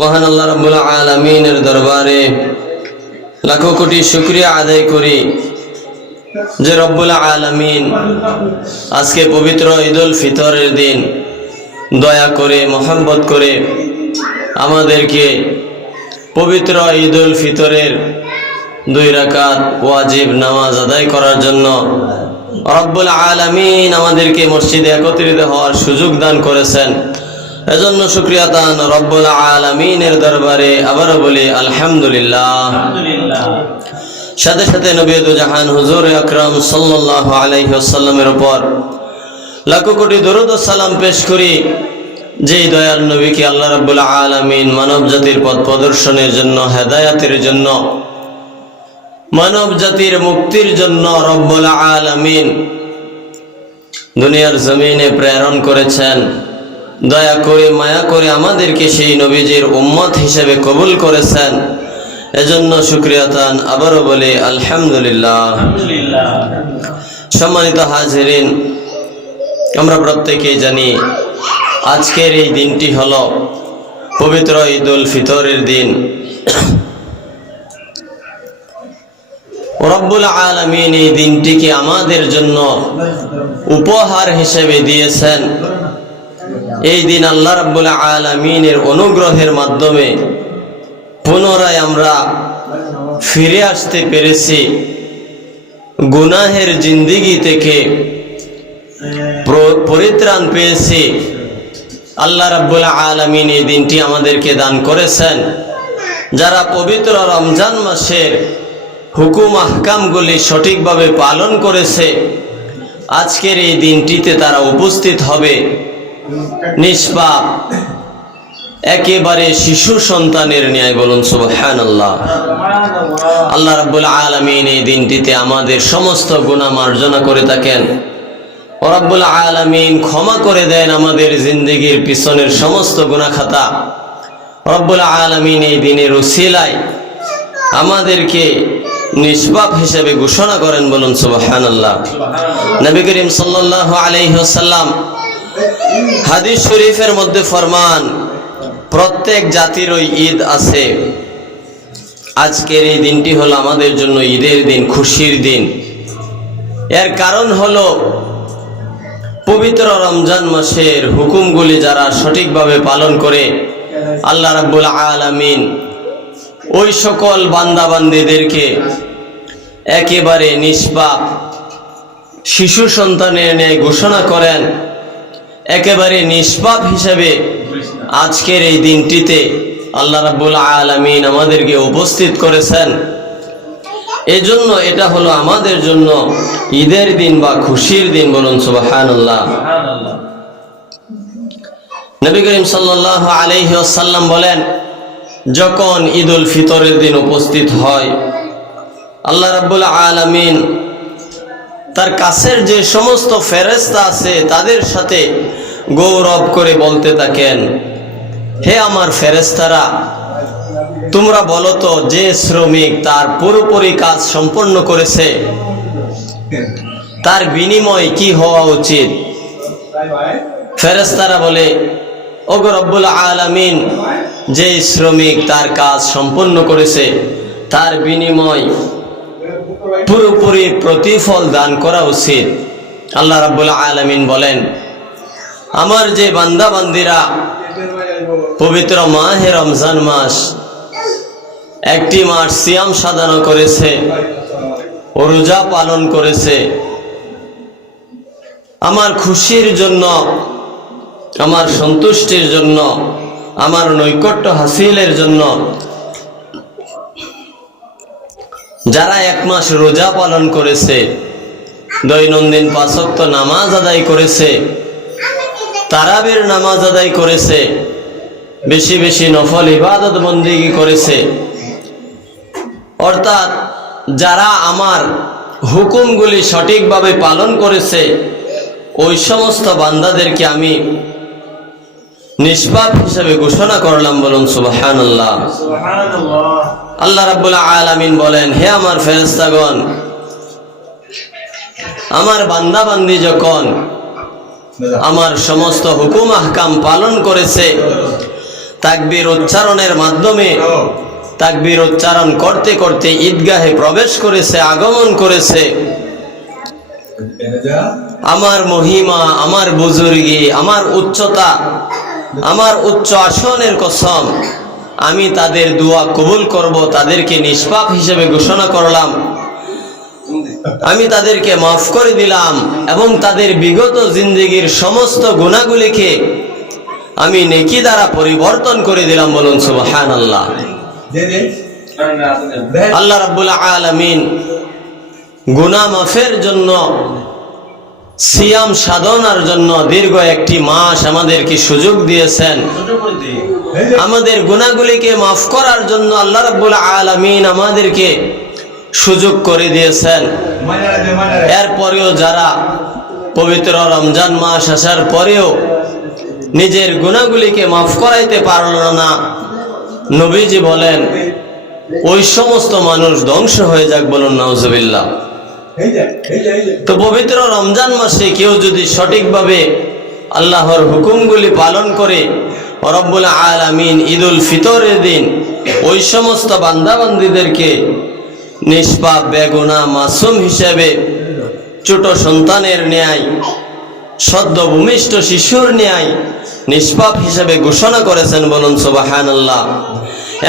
মহান আল্লাহ রাব্বুল আলামিনের দরবারে লাখো কোটি শুকরিয়া আদায় করি যে রব্বুল আলামিন আজকে পবিত্র ঈদুল ফিতরের দিন দয়া করে মহব্বত করে আমাদেরকে পবিত্র ঈদুল ফিতরের 2 রাকাত ওয়াজিব নামাজ আদায় করার জন্য রব্বুল আলামিন আমাদেরকে মসজিদে একত্রিত হওয়ার সুযোগ দান করেছেন। এজন্য শুকরিয়া দান রব্বুল আলামিনের দরবারে আবারও বলি আলহামদুলিল্লাহ। সাথে সাথে নবী দু জাহান হুজুর আকরাম সাল্লাল্লাহু আলাইহি ওয়াসাল্লামের উপর লাখো কোটি দরুদ ও সালাম পেশ করি, যেই দয়াল নবীকে আল্লাহ রাব্বুল আলামিন মানব জাতির পথ প্রদর্শনের জন্য, হেদায়েতের জন্য, মানব জাতির মুক্তির জন্য রব্বুল আলামিন দুনিয়ার জমিনে প্রেরণ করেছেন। দয়া করে মায়া করে আমাদেরকে সেই নবীজির উম্মত হিসেবে কবুল করেছেন। এজন্য শুকরিয়া দান আবারও বলি আলহামদুলিল্লাহ। সম্মানিত হাজিরিন, আমরা প্রত্যেকেই জানি আজকের এই দিনটি হলো পবিত্র ঈদুল ফিতরের দিন। রব্বুল আলামিন এই দিনটিকে আমাদের জন্য উপহার হিসেবে দিয়েছেন। এই দিন আল্লাহ রাব্বুল আলামিনের অনুগ্রহের মাধ্যমে পুনরায় আমরা ফিরে আসতে পেরেছি, গুনাহের জিন্দেগি থেকে পরিত্রাণ পেয়েছি। আল্লাহ রাব্বুল আলামিন এই দিনটি আমাদেরকে দান করেছেন। যারা পবিত্র রমজান মাসের হুকুম আহকামগুলি সঠিকভাবে পালন করেছে, আজকের এই দিনটিতে তারা উপস্থিত হবে নিষ্পাপ, একেবারে শিশু সন্তানের ন্যায়। বলুন সুবহানাল্লাহ। আল্লাহ রাব্বুল আলামিন এই দিনটিতে আমাদের সমস্ত গুনাহ মার্জনা করে থাকেন। রব্বুল আলামিন ক্ষমা করে দেন আমাদের জিন্দেগির পিছনের সমস্ত গুনাহ খাতা। রব্বুল আলামিন এই দিনের উসিলায় আমাদেরকে নিষ্পাপ হিসেবে ঘোষণা করেন। বলুন সুবহানাল্লাহ। নবী করিম সাল্লাল্লাহু আলাইহি ওয়াসাল্লাম হাদিস শরীফের মধ্যে ফরমান, প্রত্যেক জাতির ওই ঈদ আছে। আজকের এই দিনটি হলো আমাদের জন্য ঈদের দিন, খুশির দিন। এর কারণ হলো পবিত্র রমজান মাসের হুকুমগুলি যারা সঠিকভাবে পালন করে, আল্লাহ রাব্বুল আলামিন ওই সকল বান্দাবান্দীদেরকে একেবারে নিষ্পাপ শিশু সন্তানের ন্যায় ঘোষণা করেন। একেবারে নিষ্পাপ হিসেবে আজকের এই দিনটিতে আল্লাহ রাব্বুল আলামিন আমাদেরকে উপস্থিত করেছেন। এজন্য এটা হলো আমাদের জন্য ঈদের দিন বা খুশির দিন। বলুন সুবহানাল্লাহ। নবী করিম সাল্লাল্লাহু আলাইহি ওয়াসাল্লাম বলেন, যখন ঈদুল ফিতরের দিন উপস্থিত হয়, আল্লাহ রাব্বুল আলামিন তার কাছের যে সমস্ত ফেরেশতা আছে তাদের সাথে গৌরব করে বলতে থাকেন, হে আমার ফেরেশতারা, তোমরা বলো তো যে শ্রমিক তার পুরোপুরি কাজ সম্পন্ন করেছে তার বিনিময় কি হওয়া উচিত? ফেরেশতারা বলে, ওগো রব্বুল আলামিন, যে শ্রমিক তার কাজ সম্পন্ন করেছে তার বিনিময় পুরোপুরি প্রতিফল দান করা উচিত। আল্লাহ রাব্বুল আলামিন বলেন, আমার যে বান্দা বান্দিরা পবিত্র মাহে রমজান মাস, একটি মাস সিয়াম সাধনা করেছে, রোজা পালন করেছে, আমার খুশির জন্য, আমার সন্তুষ্টির জন্য, আমার নৈকট্য হাসিলের জন্য, যারা 1 মাস রোজা পালন করেছে, দৈনন্দিন 5 ওয়াক্ত নামাজ আদায় করেছে, তারাবির নামাজ আদায় করেছে, বেশি বেশি নফল ইবাদত বন্দেগী করেছে, অর্থাৎ যারা আমার হুকুমগুলি সঠিকভাবে পালন করেছে, ওই সমস্ত বান্দাদেরকে আমি নিষ্পাপ হিসেবে ঘোষণা করলাম। বলুন সুবহানাল্লাহ। আল্লাহ রাব্বুল আলামিন বলেন, হে আমার ফেরেশতাগণ, আমার বান্দা বান্দি যখন আমার সমস্ত হুকুম আহকাম পালন করেছে, তাকবীর উচ্চারণের মাধ্যমে তাকবীর উচ্চারণ করতে করতে ঈদগাহে প্রবেশ করেছে, আগমন করেছে। আমার মহিমা, আমার বুজুর্গি, আমার উচ্চতা, আমার উচ্চ আসনের কসম, আমি তাদের দোয়া কবুল করব, তাদেরকে নিষ্পাপ হিসেবে ঘোষণা করলাম, আমি তাদেরকে মাফ করে দিলাম এবং তাদের বিগত জিন্দেগির সমস্ত গুনাহগুলিকে আমি নেকি দ্বারা পরিবর্তন করে দিলাম। বলুন সুবহানাল্লাহ। আল্লাহ রাব্বুল আলামিন গুনাহ মাফের জন্য, সিয়াম সাধনার জন্য দীর্ঘ একটি মাস আমাদেরকে সুযোগ দিয়েছেন। আমাদের গুনাহগুলিকে মাফ করার জন্য আল্লাহ রাব্বুল আলামিন আমাদেরকে সুযোগ করে দিয়েছেন। এরপরেও যারা পবিত্র রমজান মাস আসার পরেও নিজের গুনাহগুলিকে মাফ করাইতে পারল না, নবীজি বলেন ওই সমস্ত মানুষ ধ্বংস হয়ে যাক। বলুন নাউজুবিল্লাহ। তো পবিত্র রমজান মাসে কেউ যদি সঠিকভাবে আল্লাহর হুকুমগুলি পালন করে, রব্বুল আলামিন ঈদুল ফিতরের দিন ওই সমস্ত বান্দাবান্দীদেরকে নিষ্পাপ বেগুনাহ মাসুম হিসেবে ছোট সন্তানের ন্যায়, সদ্য ভূমিষ্ঠ শিশুর ন্যায় নিষ্পাপ হিসেবে ঘোষণা করেছেন। বলুন সুবহানাল্লাহ।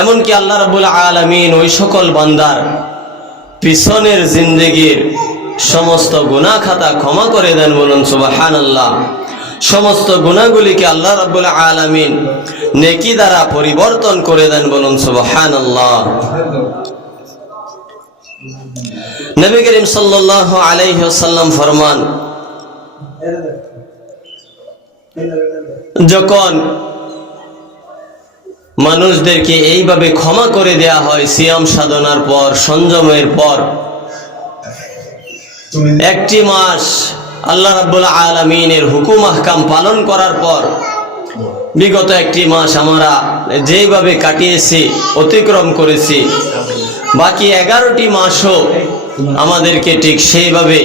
এমনকি আল্লাহ রাব্বুল আলামিন ওই সকল বান্দার পিছনের জিন্দেগির সমস্ত গুনাহ খাতা ক্ষমা করে দেন। বলুন সুবহানাল্লাহ। সমস্ত গুনাহগুলিকে আল্লাহ রাব্বুল আলামিন নেকি দ্বারা পরিবর্তন করে দেন। বলুন সুবহানাল্লাহ। নবী করিম সাল্লাল্লাহু আলাইহি ওয়াসাল্লাম ফরমান, যখন মানুষদেরকে এইভাবে ক্ষমা করে দেয়া হয় সিয়াম সাধনার পর, সংযমের পর, একটি মাস আল্লাহ রাব্বুল আলামিনের হুকুম আহকাম পালন করার পর, বিগত একটি মাস আমরা যেইভাবে কাটিয়েছি, অতিক্রম করেছি, বাকি 11টি মাসও আমাদেরকে ঠিক সেইভাবে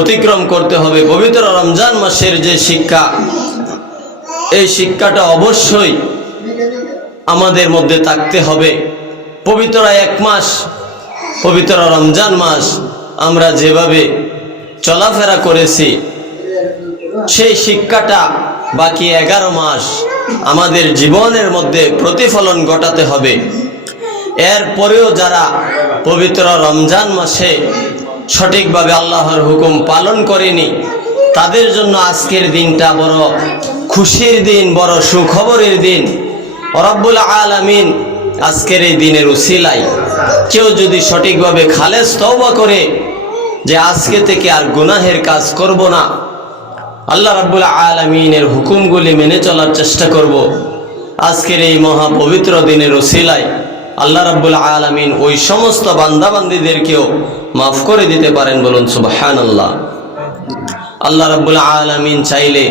অতিক্রম করতে হবে। পবিত্র রমজান মাসের যে শিক্ষা, এই শিক্ষাটা অবশ্যই আমাদের মধ্যে থাকতে হবে। পবিত্র এক মাস, পবিত্র রমজান মাস আমরা যেভাবে চলাফেরা করেছি, সেই শিক্ষাটা বাকি 11 মাস আমাদের জীবনের মধ্যে প্রতিফলন ঘটাতে হবে। এরপরেও যারা পবিত্র রমজান মাসে সঠিকভাবে আল্লাহর হুকুম পালন করেনি, তাদের জন্য আজকের দিনটা বড় খুশির দিন, বড় সুখবরের দিন। রব্বুল আলামিন আজকের এই দিনের উসিলায় কেউ যদি সঠিকভাবে খালেস তওবা করে যে আজকে থেকে আর গুনাহের কাজ করব না, আল্লাহ রাব্বুল আলামিনের হুকুমগুলি মেনে চলার চেষ্টা করব, আজকের এই মহা পবিত্র দিনের উসিলায় আল্লাহ রাব্বুল আলামিন ওই সমস্ত বান্দাবান্দীদেরকেও মাফ করে দিতে পারেন। বলুন সুবহানাল্লাহ। আল্লাহ রাব্বুল আলামিন চাইলে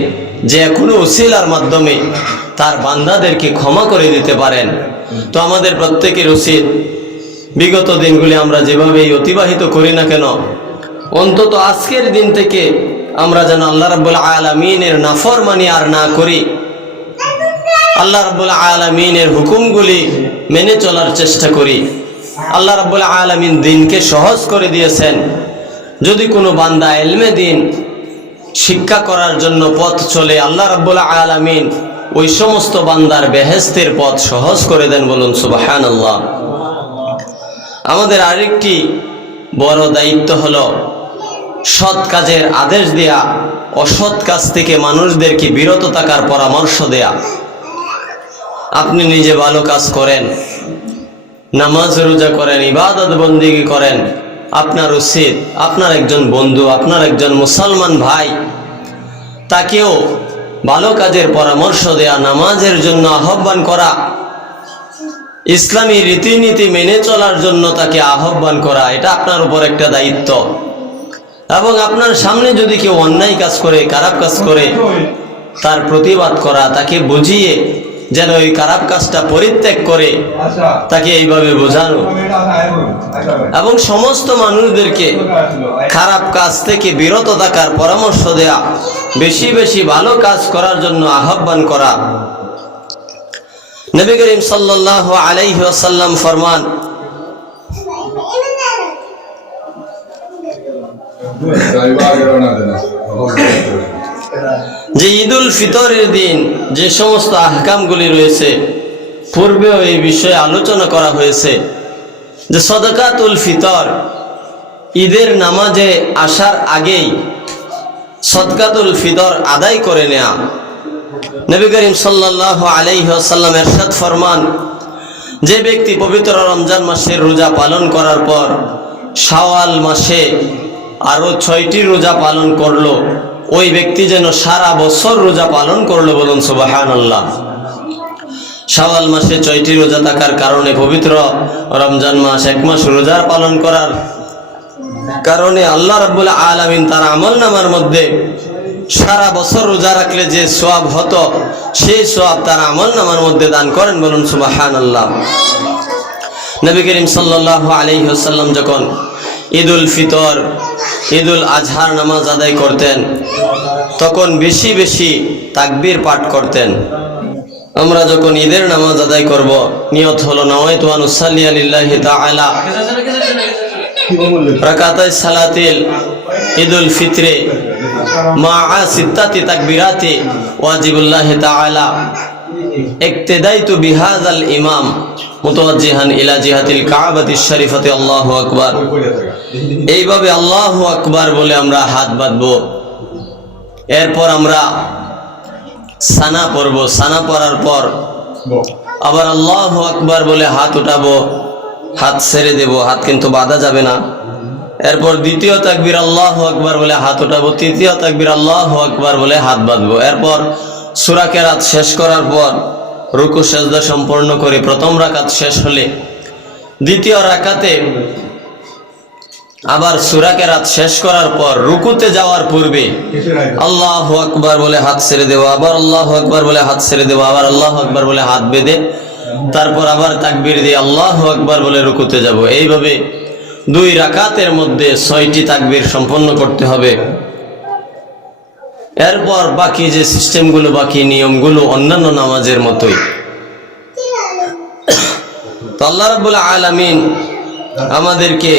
যে কোনো উসিলার মাধ্যমে তার বান্দাদেরকে ক্ষমা করে দিতে পারেন। তো আমাদের প্রত্যেকের উচিত বিগত দিনগুলি আমরা যেভাবেই অতিবাহিত করি না কেন, অন্তত আজকের দিন থেকে আমরা যেন আল্লাহ রাব্বুল আলামিনের নাফরমানি আর না করি, আল্লাহ রাব্বুল আলামিনের হুকুমগুলি মেনে চলার চেষ্টা করি। আল্লাহ রাব্বুল আলামিন দিনকে সহজ করে দিয়েছেন। যদি কোনো বান্দা ইলমে দিন শিক্ষা করার জন্য পথ চলে, আল্লাহ রাব্বুল আলামিন ওই সমস্ত বান্দার বেহেশতের পথ সহজ করে দেন। বলুন সুবহানাল্লাহ। আমাদের আরেকটি বড় দায়িত্ব হলো সৎ কাজের আদেশ দেয়া, অসৎ কাজ থেকে মানুষদেরকে বিরত থাকার পরামর্শ দেয়া। আপনি নিজে ভালো কাজ করেন, নামাজ রোজা করেন, ইবাদত বন্দেগী করেন, আপনার উচিত আপনার একজন বন্ধু, আপনার একজন মুসলমান ভাই, তাকেও ভালো কাজের পরামর্শ দেয়া, নামাজের জন্য আহ্বান করা, ইসলামী রীতিনীতি মেনে চলার জন্য তাকে আহ্বান করা, এটা আপনার উপর একটা দায়িত্ব। এবং আপনার সামনে যদি কেউ অন্যায় কাজ করে, খারাপ কাজ করে, তার প্রতিবাদ করা, তাকে বুঝিয়ে যেন ওই খারাপ কাজটা পরিত্যাগ করে তাকে এইভাবে বোঝানো, এবং সমস্ত মানুষদেরকে খারাপ কাজ থেকে বিরত থাকার পরামর্শ দেয়া, বেশি বেশি ভালো কাজ করার জন্য আহ্বান করা। নবী করিম সাল্লাল্লাহু আলাইহি ওয়াসাল্লাম ফরমান, যে ঈদুল ফিতরের দিন যে সমস্ত আহকামগুলি রয়েছে, পূর্বেও এই বিষয়ে আলোচনা করা হয়েছে যে সদকাতুল ফিতর, ঈদের নামাজে আসার আগেই সদকাতুল ফিতর আদায় করে নেয়া। নবী করিম সাল্লাল্লাহু আলাইহি ওয়াসাল্লাম ইরশাদ ফরমান, যে ব্যক্তি পবিত্র রমজান মাসের রোজা পালন করার পর শাওয়াল মাসে আরো 6টি রোজা পালন করলো, ওই ব্যক্তি যেন সারা বছর রোজা পালন করলো। বলুন সুবহানাল্লাহ। শাওয়াল মাসে 6টি রোজা থাকার কারণে পবিত্র রমজান মাস, এক মাস রোজা পালন করার কারণে আল্লাহ রাব্বুল আলামিন তার আমলনামার মধ্যে সারা বছর রোজা রাখলে যে সওয়াব হতো, সেই সওয়াব তার আমলনামার মধ্যে দান করেন। বলুন সুবহানাল্লাহ। নবী করিম সাল্লাল্লাহু আলাইহি ওয়াসাল্লাম যখন ঈদুল ফিতর, ঈদুল আজহার নামাজ আদায় করতেন, তখন বেশি বেশি তাকবীর পাঠ করতেন। আমরা যখন ঈদের নামাজ আদায় করব, নিয়ত হলো নাওয়াইতু আন উসাল্লি লিল্লাহি তাআলা রাকাতাই সালাতিল ঈদুল ফিতরে মাআ সিত্তাতি তাকবীরাতি ওয়াজিবুল্লাহি তাআলা ইক্তিদাইতু বিহাযাল ইমাম মুতাওয়াজ্জিহান ইলা জিহাতিল কাবাতিশ শরীফাতি আল্লাহু আকবার। এইভাবে আল্লাহু আকবার বলে আমরা হাত বাঁধবো। এরপর আমরা সানা পড়বো। সানা পড়ার পর আবার আল্লাহু আকবার বলে হাত উঠাবো, হাত ছেড়ে দেব, হাত কিন্তু বাঁধা যাবে না। এরপর দ্বিতীয় তাকবীর আল্লাহু আকবার বলে হাত উঠাবো, তৃতীয় তাকবীর আল্লাহু আকবার বলে হাত বাঁধবো। এরপর সূরা কেরাত শেষ করার পর রুকু সেজদা সম্পন্ন করে প্রথম রাকাত শেষ হলে দ্বিতীয় রাকাতে আবার সূরা কেরাত শেষ করার পর রুকুতে যাওয়ার পূর্বে আল্লাহু আকবার বলে হাত ছেড়ে দেওয়া, আবার আল্লাহু আকবার বলে হাত ছেড়ে দেওয়া, আবার আল্লাহু আকবার বলে হাত বেঁধে তারপর আবার তাকবীর দিয়ে আল্লাহু আকবার বলে রুকুতে যাব। এইভাবে 2 রাকাতের মধ্যে 6টি তাকবীর সম্পন্ন করতে হবে। এরপর বাকি যে সিস্টেমগুলো, বাকি নিয়মগুলো অন্যান্য নামাজের মতোই। তো আল্লাহ রাব্বুল আলামিন আমাদেরকে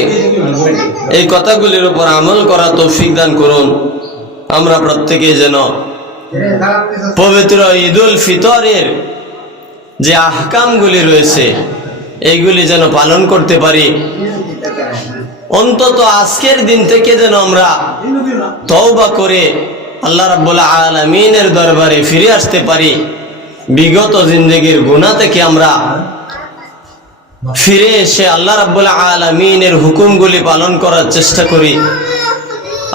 এই কথাগুলির উপর আমল করা তৌফিক দান করুন। আমরা প্রত্যেকেই যেন পবিত্র ঈদুল ফিতরের যে আহকামগুলি রয়েছে এইগুলি যেন পালন করতে পারি। অন্তত আজকের দিন থেকে যেন আমরা তওবা করে আল্লাহ রাব্বুল আলামিনের দরবারে ফিরে আসতে পারি। বিগত জিন্দেগির গুনাহ থেকে আমরা ফিরে এসে আল্লাহ রাব্বুল আলামিনের হুকুমগুলি পালন করার চেষ্টা করি।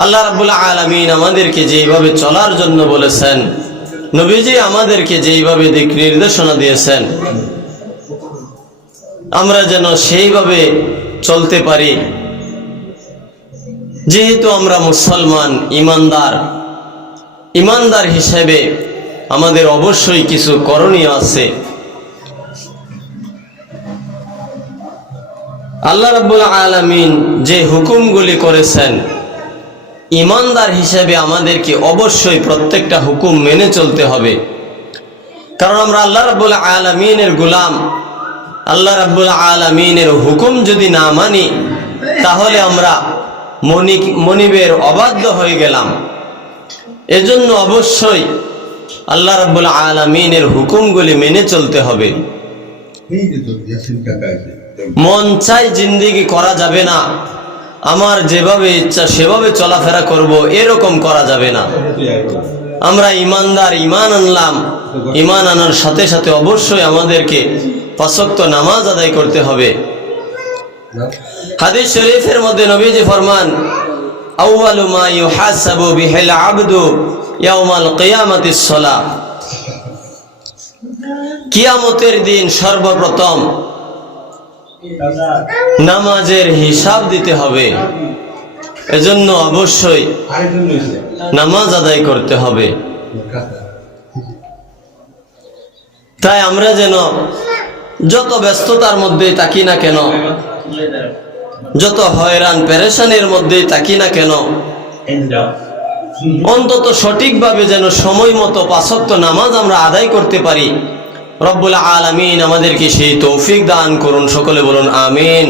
আল্লাহ রাব্বুল আলামিন আমাদেরকে যেইভাবে চলার জন্য বলেছেন, নবীজি আমাদেরকে যেইভাবে দিক নির্দেশনা দিয়েছেন, আমরা যেন সেইভাবে চলতে পারি। যেহেতু আমরা মুসলমান, ইমানদার হিসেবে আমাদের অবশ্যই কিছু করণীয় আছে। আল্লাহ রাব্বুল আলামিন যে হুকুমগুলি করেছেন, ইমানদার হিসেবে আমাদেরকে অবশ্যই প্রত্যেকটা হুকুম মেনে চলতে হবে। কারণ আমরা আল্লাহ রাব্বুল আলামিনের গোলাম। আল্লাহ রাব্বুল আলামিনের হুকুম যদি না মানি, তাহলে আমরা মনিবের অবাধ্য হয়ে গেলাম। এজন্য অবশ্যই আল্লাহ রাব্বুল আলামিনের হুকুমগুলি মেনে চলতে হবে। মন চাই জিন্দেগি করা যাবে না, আমার যেভাবে ইচ্ছা সেভাবে চলাফেরা করব, এরকম করা যাবে না। আমরা ইমানদার, ইমান আনলাম, ইমান আনার সাথে সাথে অবশ্যই আমাদেরকে 5 ওয়াক্ত নামাজ আদায় করতে হবে। হাদিস শরীফের মধ্যে নবীজি ফরমান, আউয়ালু মা ইউহাসাবু বিহিল আবদু ইয়াউমাল কিয়ামাতিস সালাহ। কিয়ামতের দিন সর্বপ্রথম নামাজের হিসাব দিতে হবে। এজন্য অবশ্যই নামাজ আদায় করতে হবে। তাই আমরা যেন যত ব্যস্ততার মধ্যেই থাকি না কেন, যত হয়রান পেরেশানির মধ্যেই থাকি না কেন, অন্তত সঠিকভাবে যেন সময় মতো 5 ওয়াক্ত নামাজ আমরা আদায় করতে পারি। রব্বুল আলামিন আমাদেরকে সেই তৌফিক দান করুন, সকলে বলুন আমিন।